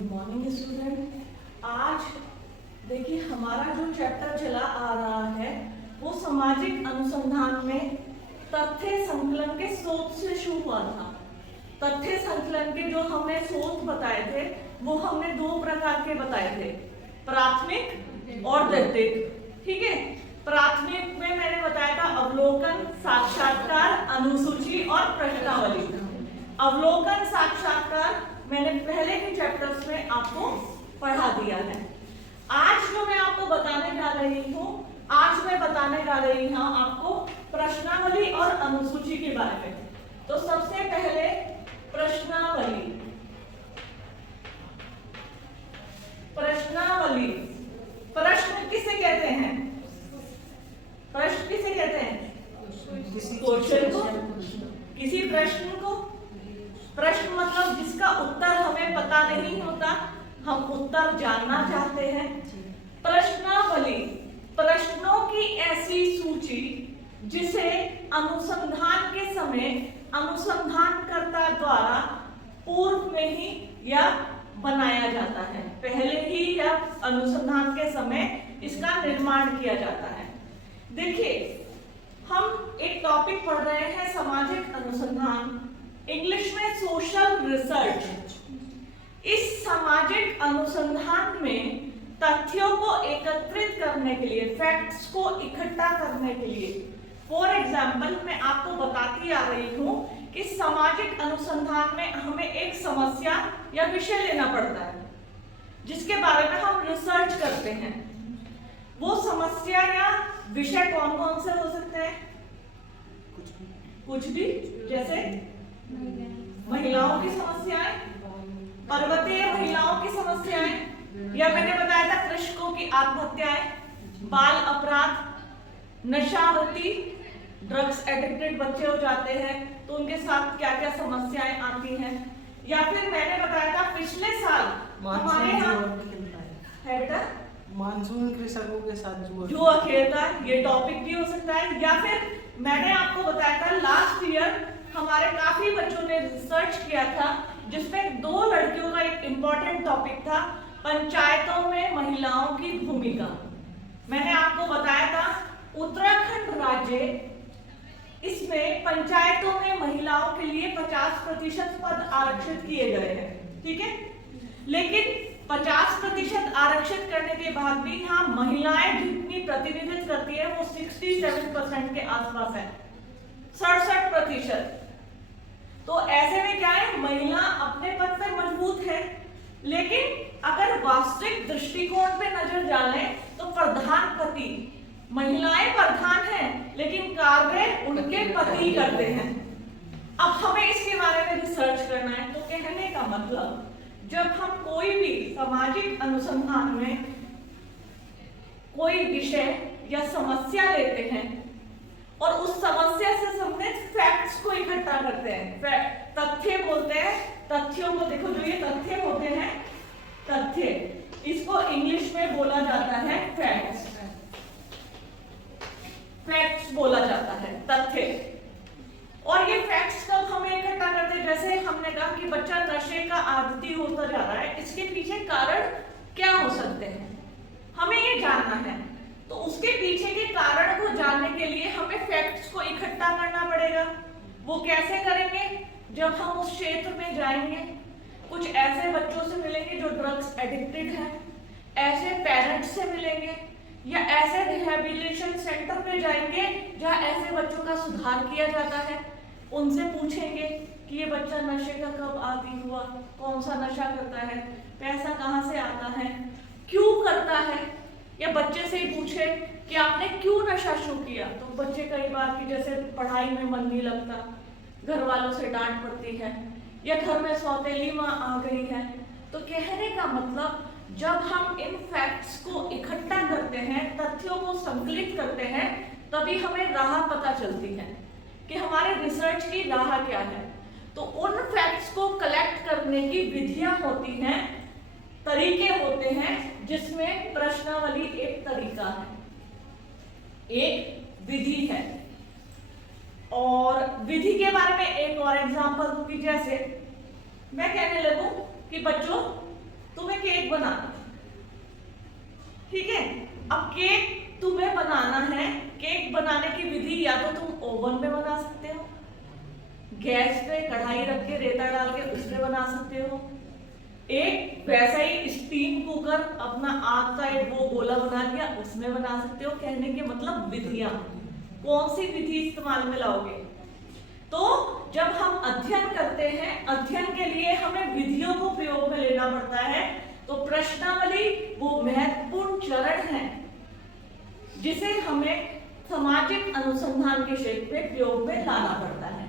Good morning student. आज देखिए हमारा जो चैप्टर चला आ रहा है वो सामाजिक अनुसंधान में तथ्य संकलन के स्रोत से शुरू हुआ था। तथ्य संकलन के जो हमने स्रोत बताए थे वो हमने दो प्रकार के बताए थे, प्राथमिक और द्वितीयक। ठीक है, प्राथमिक में मैंने बताया था अवलोकन, साक्षात्कार, अनुसूची और प्रश्नावली। अवलोकन, साक्षात्कार मैंने पहले के चैप्टर्स में आपको पढ़ा दिया है। आज जो मैं आपको बताने जा रही हूँ, आज मैं बताने जा रही हूँ आपको प्रश्नावली और अनुसूची के बारे में। तो सबसे पहले प्रश्नावली। प्रश्नावली, प्रश्न किसे कहते हैं? प्रश्न किसे कहते हैं? क्वेश्चन को, किसी प्रश्न को। प्रश्न मतलब जिसका उत्तर हमें पता नहीं होता, हम उत्तर जानना चाहते हैं। प्रश्नावली, प्रश्नों की ऐसी सूची जिसे अनुसंधान के समय अनुसंधानकर्ता द्वारा पूर्व में ही या बनाया जाता है, पहले ही या अनुसंधान के समय इसका निर्माण किया जाता है। देखिए, हम एक टॉपिक पढ़ रहे हैं सामाजिक अनुसंधान, इंग्लिश में सोशल रिसर्च। इस सामाजिक अनुसंधान में तथ्यों को एकत्रित करने के लिए, फैक्ट्स को इकट्ठा करने के लिए, फॉर एग्जाम्पल मैं आपको बताती आ रही हूँ कि सामाजिक अनुसंधान में हमें एक समस्या या विषय लेना पड़ता है जिसके बारे में हम रिसर्च करते हैं। वो समस्या या विषय कौन कौन से हो सकते हैं? कुछ भी, जैसे महिलाओं की समस्याएं, पर्वतीय महिलाओं की समस्याएं, या मैंने बताया था कृषकों की आत्महत्याएं, बाल अपराध, नशावती, ड्रग्स एडिक्टेड बच्चे हो जाते हैं तो उनके साथ क्या क्या समस्याएं आती हैं, या फिर मैंने बताया था पिछले साल हमारे यहाँ है बेटा मानसून कृषकों के साथ जुआ खेलता है, ये टॉपिक भी हो सकता है। या फिर मैंने आपको बताया था लास्ट ईयर हमारे काफी बच्चों ने रिसर्च किया था जिसमें दो लड़कियों का एक इंपॉर्टेंट टॉपिक था, पंचायतों में महिलाओं की भूमिका। मैंने आपको बताया था उत्तराखंड राज्य, इसमें पंचायतों में महिलाओं के लिए 50% पद आरक्षित किए गए हैं। ठीक है, लेकिन 50% आरक्षित करने के बाद भी यहाँ महिलाएं जितनी प्रतिनिधित्व करती है वो 67% के आसपास है, 67%। तो ऐसे में क्या है, महिला अपने पद पे मजबूत है, लेकिन अगर वास्तविक दृष्टिकोण पे नजर डालें तो प्रधानपति, महिलाएं प्रधान हैं लेकिन कार्य उनके पति करते हैं। अब हमें इसके बारे में रिसर्च करना है। तो कहने का मतलब, जब हम कोई भी सामाजिक अनुसंधान में कोई विषय या समस्या लेते हैं और उस समस्या से संबंधित फैक्ट्स को इकट्ठा करते हैं, तथ्य बोलते हैं, तथ्यों को देखो, जो ये तथ्य होते हैं, तथ्य, इसको इंग्लिश में बोला जाता है फैक्ट्स। फैक्ट्स बोला जाता है, तथ्य। और ये फैक्ट्स कब हमें इकट्ठा करते हैं? जैसे हमने कहा कि बच्चा नशे का आदी होता जा रहा है, इसके पीछे कारण क्या हो सकते हैं, हमें ये जानना है। तो उसके पीछे के कारण को जानने के लिए हमें फैक्ट्स को इकट्ठा करना पड़ेगा। वो कैसे करेंगे? जब हम उस क्षेत्र में जाएंगे, कुछ ऐसे बच्चों से मिलेंगे जो ड्रग्स एडिक्टेड हैं, ऐसे पेरेंट्स से मिलेंगे, या ऐसे रिहैबिलिटेशन सेंटर पे जाएंगे जहाँ ऐसे बच्चों का सुधार किया जाता है। उनसे पूछेंगे कि ये बच्चा नशे का कब आदी हुआ, कौन सा नशा करता है, पैसा कहाँ से आता है, क्यों करता है, या बच्चे से ही पूछे कि आपने क्यों नशा शुरू किया। तो बच्चे कई बार की जैसे पढ़ाई में मन नहीं लगता, घर वालों से डांट पड़ती है, या घर में सौतेली माँ आ गई है। तो कहने का मतलब, जब हम इन फैक्ट्स को इकट्ठा करते हैं, तथ्यों को संकलित करते हैं, तभी हमें राह पता चलती है कि हमारे रिसर्च की राह क्या है। तो उन फैक्ट्स को कलेक्ट करने की विधियां होती हैं, तरीके होते हैं, जिसमें प्रश्नावली एक तरीका है, एक विधि है। और विधि के बारे में एक और एग्जांपल दूंगी। जैसे मैं कहने लगूं कि बच्चों तुम्हें केक बनाना, ठीक है। अब केक तुम्हें बनाना है, केक बनाने की विधि या तो तुम ओवन में बना सकते हो, गैस पे कढ़ाई रख के रेता डाल के उसमें बना सकते हो, एक वैसा ही स्टीम कुकर अपना आग का एक वो गोला बना लिया उसमें बना सकते हो। कहने के मतलब विधियां, कौन सी विधि इस्तेमाल में लाओगे। तो जब हम अध्ययन करते हैं, अध्ययन के लिए हमें विधियों को प्रयोग में लेना पड़ता है। तो प्रश्नावली वो महत्वपूर्ण चरण है जिसे हमें सामाजिक अनुसंधान के क्षेत्र में प्रयोग में लाना पड़ता है।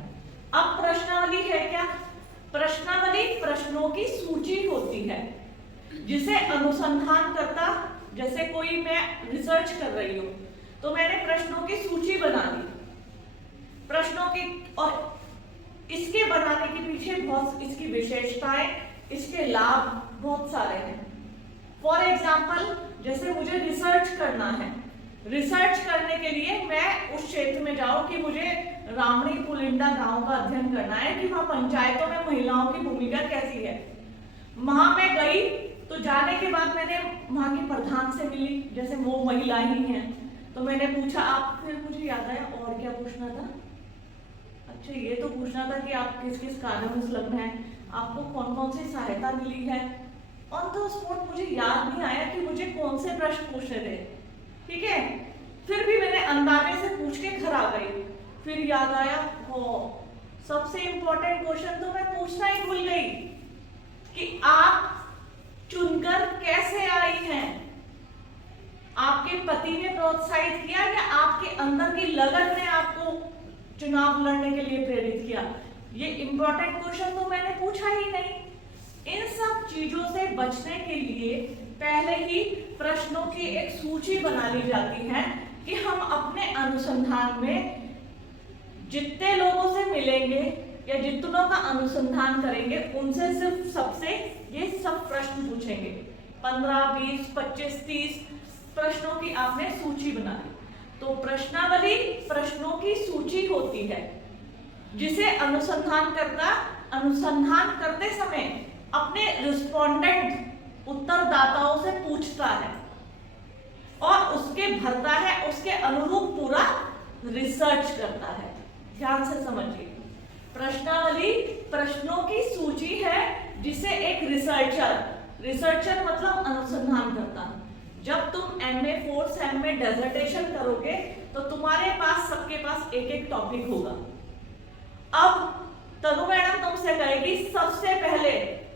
अब प्रश्नावली है क्या? प्रश्नावली प्रश्नों की सूची होती है जिसे अनुसंधान करता, जैसे कोई मैं रिसर्च कर रही हूं तो मैंने प्रश्नों की सूची बना ली, प्रश्नों की, और इसके बनाने के पीछे बहुत इसकी विशेषताएं, इसके लाभ बहुत सारे हैं। फॉर एग्जाम्पल, जैसे मुझे रिसर्च करना है, रिसर्च करने के लिए मैं उस क्षेत्र में जाऊं कि मुझे रामणी पुलिंदा गांव का अध्ययन करना है कि वहां पंचायतों में महिलाओं की भूमिका कैसी है। वहां मैं गई तो जाने के बाद मैंने वहां की प्रधान से मिली, जैसे वो महिला ही हैं, तो मैंने पूछा आप, फिर मुझे याद आया और क्या पूछना था, अच्छा ये तो पूछना था कि आप किस किस कार्यों में संलग्न हैं, आपको कौन कौन सी सहायता मिली है। ऑन द स्पॉट मुझे याद नहीं आया कि मुझे कौन से प्रश्न पूछने थे, ठीक है। फिर भी मैंने अंदाजे से पूछ के घर आ गई, फिर याद आया हो सबसे इंपॉर्टेंट क्वेश्चन तो मैं पूछना ही भूल गई कि आप चुनकर कैसे आई हैं, आपके पति ने प्रोत्साहित किया या आपके अंदर की लगन ने आपको चुनाव लड़ने के लिए प्रेरित किया। ये इंपॉर्टेंट क्वेश्चन तो मैंने पूछा ही नहीं। इन सब चीजों से बचने के लिए पहले ही प्रश्नों की एक सूची बना ली जाती है कि हम अपने अनुसंधान में जितने लोगों से मिलेंगे या जितनों का अनुसंधान करेंगे उनसे सिर्फ सबसे ये सब प्रश्न पूछेंगे। 15, 20, 25, 30 प्रश्नों की आपने सूची बना ली। तो प्रश्नावली प्रश्नों की सूची होती है जिसे अनुसंधान करते समय अपने रिस्पोंडेंट उत्तरदाताओं से पूछता है और उसके भरता है, उसके अनुरूप पूरा रिसर्च करता है। ध्यान से समझिए, प्रश्नावली प्रश्नों की सूची है जिसे एक रिसर्चर मतलब अनुसंधान करता। जब तुम MA 4th सेम में डेजर्टेशन करोगे तो तुम्हारे पास सबके पास एक एक टॉपिक होगा। अब तनु मैडम तुमसे कहेगी सबसे पहले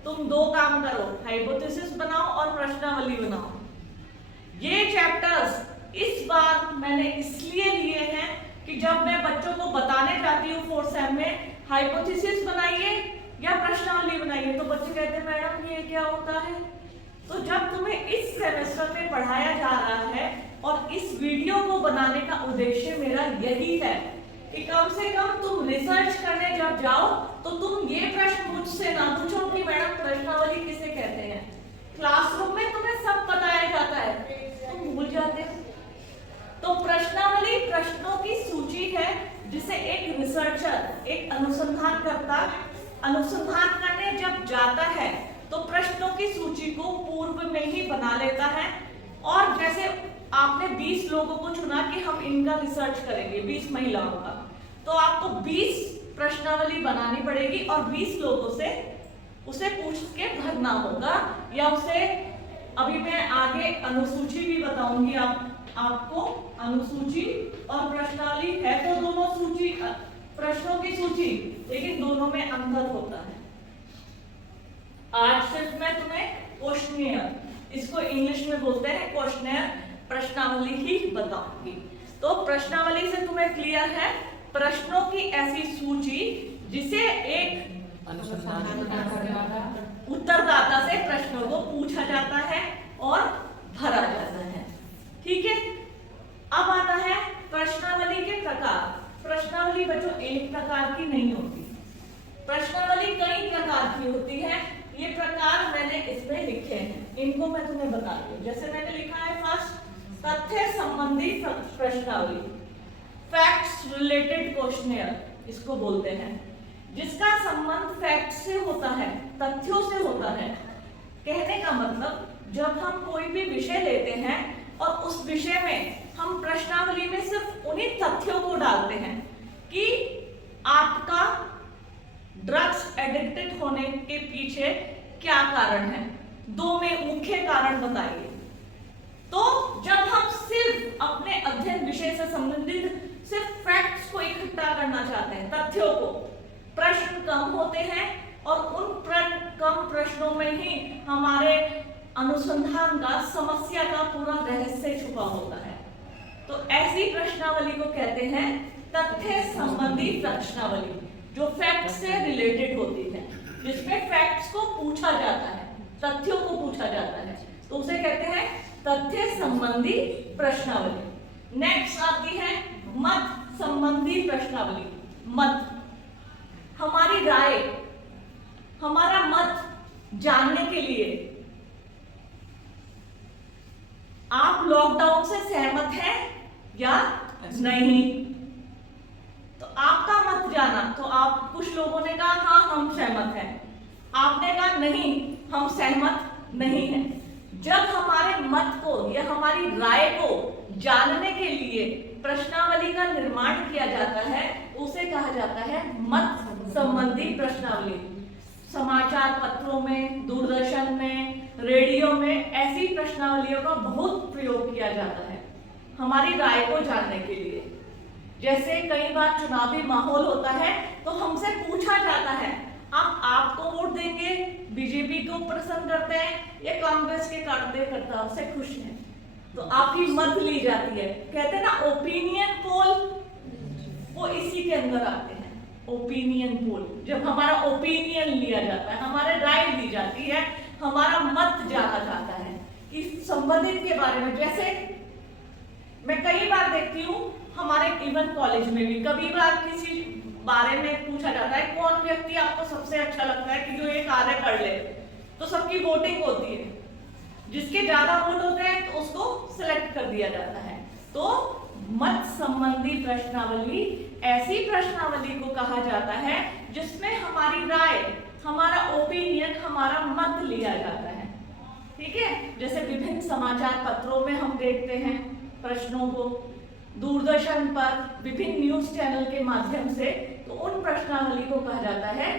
तुम दो काम करो, हाइपोथेसिस बनाओ और प्रश्नावली बनाओ। ये चैप्टर्स इस बार मैंने इसलिए लिए हैं कि जब मैं बच्चों को बताने जाती हूँ 4th सेम में हाइपोथेसिस बनाइए या प्रश्नावली बनाइए, तो बच्चे कहते हैं मैडम ये क्या होता है। तो जब तुम्हें इस सेमेस्टर में पढ़ाया जा रहा है और इस वीडियो को बनाने का उद्देश्य मेरा यही है कि कम से कम तुम रिसर्च करने जब जाओ तो तुम ये प्रश्न मुझसे ना पूछो कि मैडम प्रश्नावली किसे कहते हैं। क्लासरूम में तुम्हें सब बताया जाता है, तुम भूल जाते हो। तो प्रश्नावली प्रश्नों की सूची है जिसे एक रिसर्चर, एक अनुसंधानकर्ता अनुसंधान करने जब जाता है तो प्रश्नों की सूची को पूर्व में ही बना लेता है। और जैसे आपने 20 लोगों को चुना कि हम इनका रिसर्च करेंगे, 20 महिलाओं का, तो आपको 20 प्रश्नावली बनानी पड़ेगी और 20 लोगों से उसे पूछ के भरना होगा, या उसे अभी मैं आगे अनुसूची भी बताऊंगी आपको। अनुसूची और प्रश्नावली है तो दोनों सूची, प्रश्नों की सूची, लेकिन दोनों में अंतर होता है। आज सिर्फ मैं तुम्हें क्वेश्चनियर, इसको इंग्लिश में बोलते हैं क्वेश्चनियर, प्रश्नावली ही बताऊंगी। तो प्रश्नावली से तुम्हें क्लियर है, प्रश्नों की ऐसी सूची जिसे एक उत्तरदाता से प्रश्नों को पूछा जाता है और भरा जाता है, ठीक है। अब आता है प्रश्नावली के प्रकार। प्रश्नावली बच्चों एक प्रकार की नहीं होती, प्रश्नावली कई प्रकार की होती है। ये प्रकार मैंने इसमें लिखे हैं, इनको मैं तुम्हें बताती हूँ। जैसे मैंने लिखा है फर्स्ट, तथ्य संबंधी प्रश्नावली, फैक्ट्स रिलेटेड क्वेश्चनियर इसको बोलते हैं, जिसका संबंध फैक्ट से होता है, तथ्यों से होता है। कहने का मतलब जब हम कोई भी विषय लेते हैं और उस विषय में हम प्रश्नावली में सिर्फ उन्हीं तथ्यों को डालते हैं कि आपका ड्रग्स एडिक्टेड होने के पीछे क्या कारण है, 2 में मुख्य कारण बताइए। तो जब हम सिर्फ अपने अध्ययन विषय से संबंधित सिर्फ फैक्ट्स को इकट्ठा करना चाहते हैं, तथ्यों को, प्रश्न कम होते हैं और उन कम प्रश्नों में ही हमारे अनुसंधान का, समस्या का पूरा रहस्य छुपा होता है। तो ऐसी प्रश्नावली को कहते हैं तथ्य संबंधी प्रश्नावली, जो फैक्ट से रिलेटेड होती है, जिसमें फैक्ट्स को पूछा जाता है, तथ्यों को पूछा जाता है, तो उसे कहते हैं तथ्य संबंधी प्रश्नावली। नेक्स्ट आती है मत संबंधी प्रश्नावली। मत, हमारी राय, हमारा मत जानने के लिए आप लॉकडाउन से सहमत हैं या नहीं। तो आपका मत जाना, तो आप, कुछ लोगों ने कहा हाँ हम सहमत हैं, आपने कहा नहीं हम सहमत नहीं हैं। जब हमारे मत को या हमारी राय को जानने के लिए प्रश्नावली का निर्माण किया जाता है, उसे कहा जाता है मत संबंधी प्रश्नावली। समाचार पत्रों में, दूरदर्शन में, रेडियो में ऐसी प्रश्नावलियों का बहुत प्रयोग किया जाता है हमारी राय को जानने के लिए। जैसे कई बार चुनावी माहौल होता है तो हमसे पूछा जाता है आप आपको वोट देंगे, बीजेपी को पसंद करते हैं या कांग्रेस के कार्यकर्ताओं से खुश हैं, तो आपकी मत ली जाती है। कहते हैं ना ओपिनियन पोल, वो इसी के अंदर आते हैं। ओपिनियन पोल, जब हमारा ओपिनियन लिया जाता है, हमारे राय ली जाती है, हमारा मत जाना जाता है कि संबंधित के बारे में। जैसे मैं कई बार देखती हूँ हमारे इवन कॉलेज में भी कभी बार किसी बारे में पूछा जाता है कौन व्यक्ति आपको सबसे अच्छा लगता है कि जो ये कार्य कर ले, तो सबकी वोटिंग होती है, जिसके ज्यादा वोट होते हैं तो उसको सिलेक्ट कर दिया जाता है। तो मत संबंधी प्रश्नावली ऐसी प्रश्नावली को कहा जाता है जिसमें हमारी राय, हमारा ओपिनियन, हमारा मत लिया जाता है। ठीक है, जैसे विभिन्न समाचार पत्रों में हम देखते हैं प्रश्नों को, दूरदर्शन पर विभिन्न न्यूज चैनल के माध्यम से, तो उन प्रश्नावली को कहा जाता है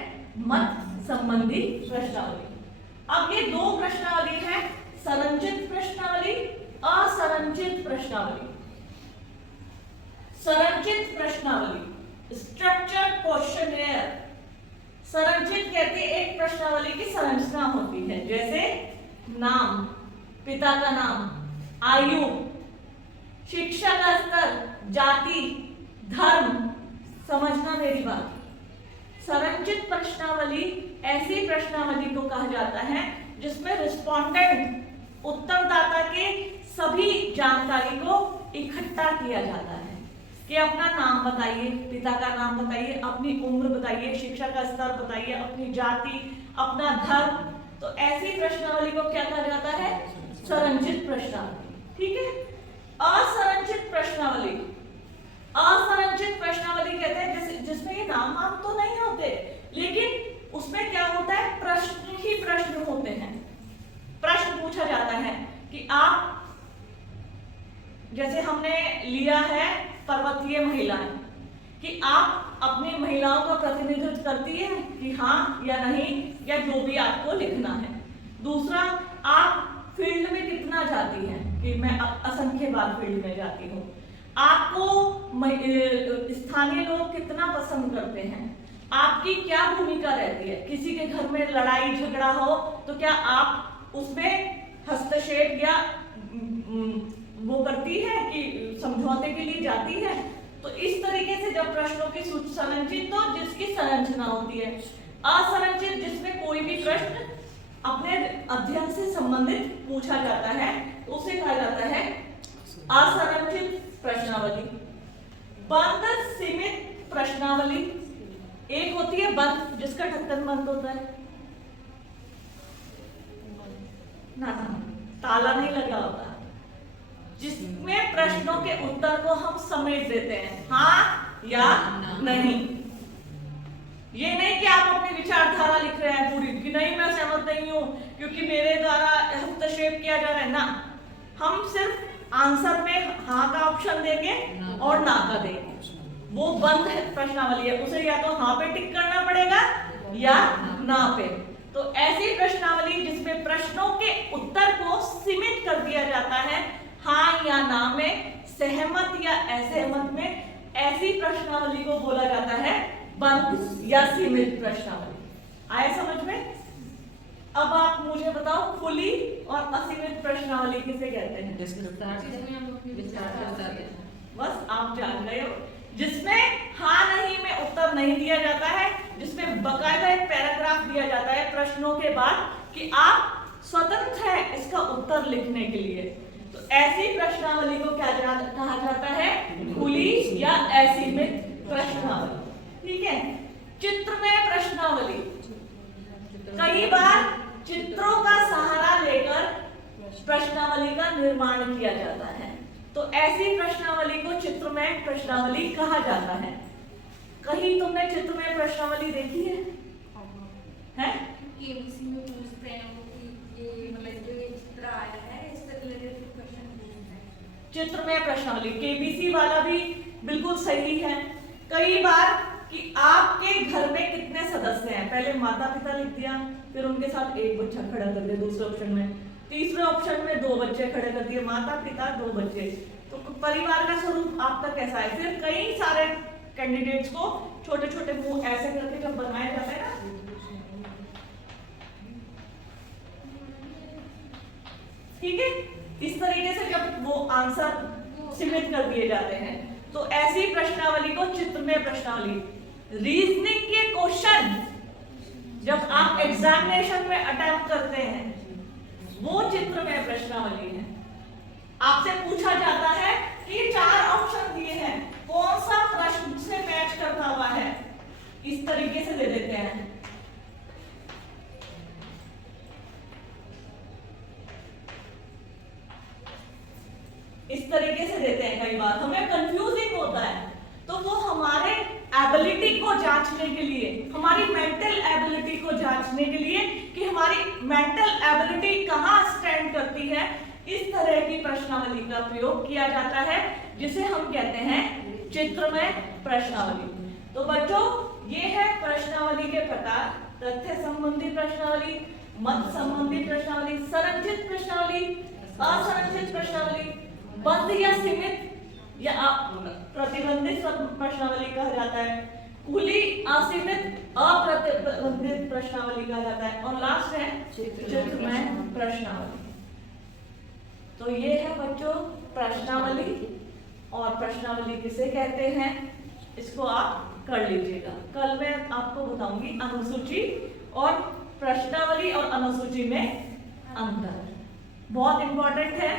मत संबंधी प्रश्नावली। अब ये 2 प्रश्नावली है, संरचित प्रश्नावली, असंरचित प्रश्नावली। संरचित प्रश्नावली, स्ट्रक्चर्ड क्वेश्चनएयर। संरचित कहते हैं एक प्रश्नावली की संरचना होती है, जैसे नाम, पिता का नाम, आयु, शिक्षा का स्तर, जाति, धर्म, समझना मेरी बात। संरचित प्रश्नावली ऐसी प्रश्नावली को कहा जाता है जिसमें रिस्पोंडेंट, उत्तरदाता के सभी जानकारी को इकट्ठा किया जाता है कि अपना नाम बताइए, पिता का नाम बताइए, अपनी उम्र बताइए, शिक्षा का स्तर बताइए, अपनी जाति, अपना धर्म। तो ऐसी प्रश्नावली को क्या कहा जाता है? संरचित प्रश्नावली। ठीक है। असंरचित प्रश्नावली, असंरचित प्रश्नावली कहते हैं जिसमें ये नाम वाम तो नहीं होते, लेकिन उसमें क्या होता है, प्रश्न ही प्रश्न होते हैं। प्रश्न पूछा जाता है कि आप, जैसे हमने लिया है पर्वतीय महिलाएं, कि आप अपनी महिलाओं का प्रतिनिधित्व करती है कि हाँ या नहीं, या जो भी आपको लिखना है। दूसरा, आप फील्ड में कितना जाती हैं, कि मैं असंख्य बार फील्ड में जाती हूँ। आपको स्थानीय लोग कितना पसंद करते हैं, आपकी क्या भूमिका रहती है। किसी के घर में लड़ाई झगड़ा हो तो क्या आप उसमें हस्तक्षेप या वो करती है कि समझौते के लिए जाती है। तो इस तरीके से जब प्रश्नों की संरचित, तो जिसकी संरचना होती है। असंरचित, जिसमें कोई भी प्रश्न अपने अध्ययन से संबंधित पूछा जाता है, तो उसे कहा जाता है असंरचित प्रश्नावली। बंद सीमित प्रश्नावली, एक होती है बंद, जिसका ढक्कन बंद होता है ना, ताला नहीं लगा होता, जिसमें प्रश्नों के उत्तर को हम समेट देते हैं, हाँ या नहीं। ये नहीं कि आप अपनी विचारधारा लिख रहे हैं पूरी, कि नहीं मैं सहमत नहीं हूं, क्योंकि मेरे द्वारा हस्तक्षेप किया जा रहा है ना, हम सिर्फ आंसर में हाँ का ऑप्शन देंगे और ना का देंगे। वो बंद है प्रश्नावली है, उसे या तो हाँ पे टिक करना पड़ेगा या ना पे। तो ऐसी प्रश्नावली जिसमें प्रश्नों के उत्तर को सीमित कर दिया जाता है हाँ या ना में, सहमत या असहमत में, ऐसी प्रश्नावली को बोला जाता है बंद या सीमित प्रश्नावली। आया समझ में? अब आप मुझे बताओ खुली और असीमित प्रश्नावली किसे कहते हैं? बस आप जान गए हो। जिसमें हाँ नहीं में उत्तर नहीं दिया जाता है, जिसमें बकायदा एक पैराग्राफ दिया जाता है प्रश्नों के बाद कि आप स्वतंत्र है इसका उत्तर लिखने के लिए। तो ऐसी प्रश्नावली को क्या कहा जाता है? खुली या असीमित प्रश्नावली। ठीक है। चित्रमय प्रश्नावली, कई बार चित्रों का सहारा लेकर प्रश्नावली का निर्माण किया जाता है, तो ऐसी प्रश्नावली को चित्रमय प्रश्नावली कहा जाता है। कहीं तुमने चित्रमय प्रश्नावली देखी है? हैं? केबीसी में पूछते हैं वो कि ये मतलब ये चित्र आया है, इससे रिलेटेड क्वेश्चन पूछते हैं। चित्रमय प्रश्नावली केबीसी वाला भी बिल्कुल सही है। कई बार कि आपके घर में कितने सदस्य हैं, पहले माता पिता लिख दिया, फिर उनके साथ एक बच्चा खड़ा कर दिया दूसरे ऑप्शन में, तीसरे ऑप्शन में 2 बच्चे खड़े कर दिए, माता पिता 2 बच्चे। तो परिवार का स्वरूप आपका कैसा है? फिर कई सारे कैंडिडेट्स को छोटे छोटे मुंह ऐसे करके जब बनवाए जाते हैं ना, ठीक है, इस तरीके से जब वो आंसर सीमित कर दिए जाते हैं, तो ऐसी प्रश्नावली को चित्रमय प्रश्नावली। रीजनिंग के क्वेश्चन जब आप एग्जामिनेशन में अटेम्प्ट करते हैं वो चित्रमय प्रश्नावली है। आपसे पूछा जाता है कि 4 ऑप्शन दिए हैं, कौन सा प्रश्न से मैच करता हुआ है, इस तरीके से दे देते हैं। इस तरीके से देते हैं, कई बार हमें कंफ्यूजिंग होता है, तो वो हमारे एबिलिटी को जांचने के लिए, हमारी मेंटल एबिलिटी को जांचने के लिए कि हमारी मेंटल एबिलिटी कहां स्टैंड करती है, इस तरह की प्रश्नावली का प्रयोग किया जाता है, जिसे हम कहते हैं चित्रमय प्रश्नावली। तो बच्चों, ये है प्रश्नावली के प्रकार: तथ्य संबंधी प्रश्नावली, मत संबंधी प्रश्नावली, संरचित प्रश्नावली, असंरचित प्रश्नावली, बंद या सीमित या प्रतिबंधित प्रश्नावली कहा जाता है, खुली, असीमित, अप्रतिबंधित प्रश्नावली कहा जाता है, और लास्ट है चित्रमय प्रश्नावली। तो ये है बच्चों प्रश्नावली, और प्रश्नावली किसे कहते हैं इसको आप कर लीजिएगा। कल मैं आपको बताऊंगी अनुसूची और प्रश्नावली और अनुसूची में अंतर, बहुत इंपॉर्टेंट है।